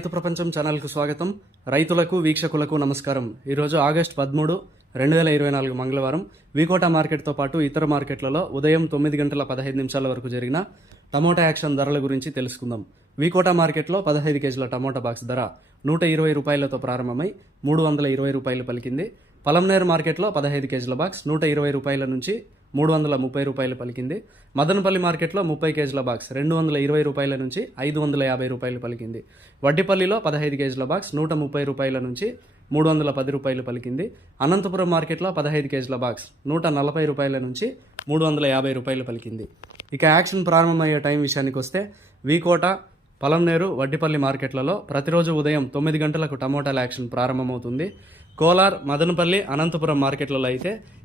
రైతు ప్రపంచం ఛానల్కు స్వాగతం. రైతులకు వీక్షకులకు నమస్కారం. ఈరోజు ఆగస్టు పదమూడు రెండు వేల ఇరవై నాలుగు మంగళవారం వికోటా మార్కెట్తో పాటు ఇతర మార్కెట్లలో ఉదయం తొమ్మిది గంటల పదహైదు నిమిషాల వరకు జరిగిన టమోటా యాక్షన్ ధరల గురించి తెలుసుకుందాం. వికోటా మార్కెట్లో పదహైదు కేజీల టమోటా బాక్స్ ధర నూట ఇరవై రూపాయలతో ప్రారంభమై మూడు వందల ఇరవై రూపాయలు పలికింది. పలంనేర్ మార్కెట్లో పదహైదు కేజీల బాక్స్ నూట ఇరవై రూపాయల నుంచి మూడు వందల ముప్పై రూపాయలు పలికింది. మదనపల్లి మార్కెట్లో ముప్పై కేజీల బాక్స్ రెండు వందల ఇరవై రూపాయల నుంచి ఐదు వందల యాభై రూపాయలు పలికింది. వడ్డిపల్లిలో పదహైదు కేజీల బాక్స్ నూట ముప్పై రూపాయల నుంచి మూడు వందల పది రూపాయలు పలికింది. అనంతపురం మార్కెట్లో పదహైదు కేజీల బాక్స్ నూట నలభై రూపాయల నుంచి మూడు వందల యాభై రూపాయలు పలికింది. ఇక యాక్షన్ ప్రారంభమయ్యే టైం విషయానికి వస్తే వీకోట పలంనేరు వడ్డిపల్లి మార్కెట్లలో ప్రతిరోజు ఉదయం తొమ్మిది గంటలకు టమోటాల యాక్షన్ ప్రారంభమవుతుంది. కోలార్ మదనపల్లి అనంతపురం మార్కెట్లలో అయితే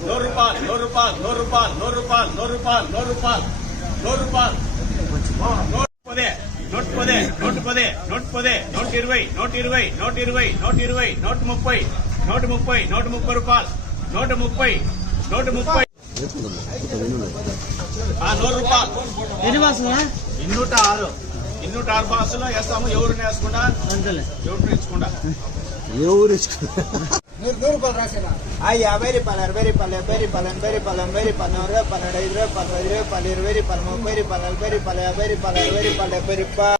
నూరు రూపాయలు నూరు రూపాయలు నూరు రూపాయలు నూరు రూపాయలు నూరు రూపాయలు నూరు రూపాయలు నూరు రూపాయలు నూట పదే నూట పదే నూట పదే నూట పదే నూట ఇరవై నూట ఇరవై నూట ఇరవై నూట ఇరవై నూట ముప్పై నూట ముప్పై నూట ముప్పై రూపాయలు నూట ముప్పై నూట ముప్పై ఆ నూరు రూపాయలు ఎన్ని ఇన్నూట ఆరు. ఇన్నూట ఆరు బాసులో వేస్తాము ఎవరిని వేసుకుంటా అంతలే. ఎవరిని ఇచ్చుకుంటా? ఎవరు ఆ యాభై రూపాయలు అరవై రూపాయలు డెబ్బై రూపాయలు ఎనభై రూపాయలు ఎనభై రూపాయలు నూరు పన్నెండు ఐదు రూపాయలు పది రూపాయలు ఇరవై రూపాయలు ముప్పై రూపాయలు నలభై రూపాయలు యాభై రూపాయలు అరవై రూపాయలు డెబ్బై రూపాయలు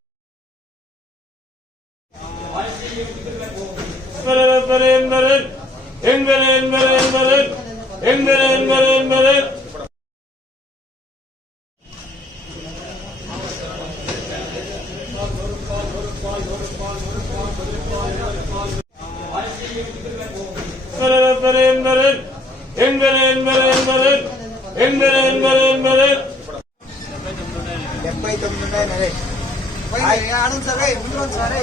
రూపాయలు పది రూపాయలు ముప్పై రూపాయలు ఎన్నివే ఆ? ఎన్ని యాభై అరవై యాభై అరవై డెబ్బై తొమ్మిది ఉన్నాయి నరే ఆడండి సరే ముందు సరే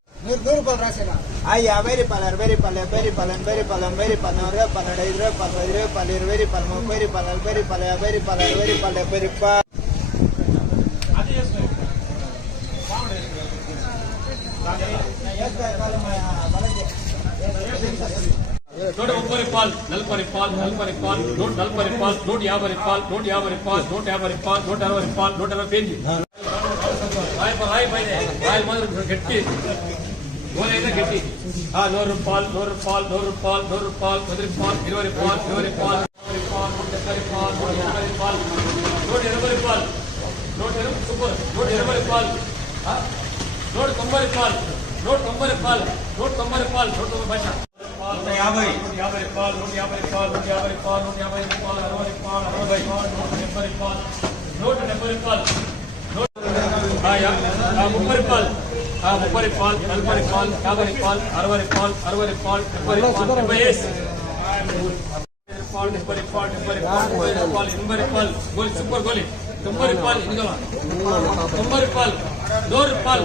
ஐயா வேறு பலர் வேறு பல வேறு பலன் வேறு பலம் வேறு பன்னூறு பன்னெண்டு இருபது பத்து இருபது பல இருபது பல வேறு பல வேறு பல வேறு பல வேறு பல பெருப்பா నూట ముప్పై రూపాయలు నలభై రూపాయలు నలభై రూపాయలు నూట నలభై రూపాయలు నూట యాభై రూపాయలు నూట యాభై రూపాయలు నూట యాభై రూపాయలు నూట అరవై రూపాయలు నూట అరవై పేజీ గట్టి గోలైతే గట్టి ఆ నూరు రూపాయలు నూరు రూపాయలు నూరు రూపాయలు నూరు రూపాయలు పది రూపాయలు ఇరవై రూపాయలు ఇరవై రూపాయలు ముప్పై రూపాయలు నూట డెబ్బై రూపాయలు నూట ఎనభై రూపాయలు నూట ఎనభై రూపాయలు నూట ఎనభై సూపర్ నూట ఎనభై రూపాయలు ఆ? నూట తొంభై రూపాయలు నూట తొంభై రూపాయలు నూట తొంభై రూపాయలు నూట తొంభై భాష నూట యాభై నూట యాభై రూపాయలు నూట యాభై రూపాయలు నూట యాభై రూపాయలు నూట యాభై రూపాయలు అరవై రూపాయలు అరవై రూపాయలు నూట డెబ్బై రూపాయలు నూట డెబ్బై రూపాయలు నూట ఆ, యా- ఆ, ముప్పై రూపాయలు ఆ, ముప్పై రూపాయలు నలభై రూపాయలు యాభై రూపాయలు అరవై రూపాయలు అరవై రూపాయలు డెబ్బై రూపాయలు డెబ్బై వేసి రూపాయలు డెబ్బై రూపాయలు డెబ్బై రూపాయలు ముప్పై రూపాయలు ఎనభై రూపాయలు గోలి సూపర్ గోలి తొంభై రూపాయలు ఇందులో తొంభై రూపాయలు నూరు రూపాయలు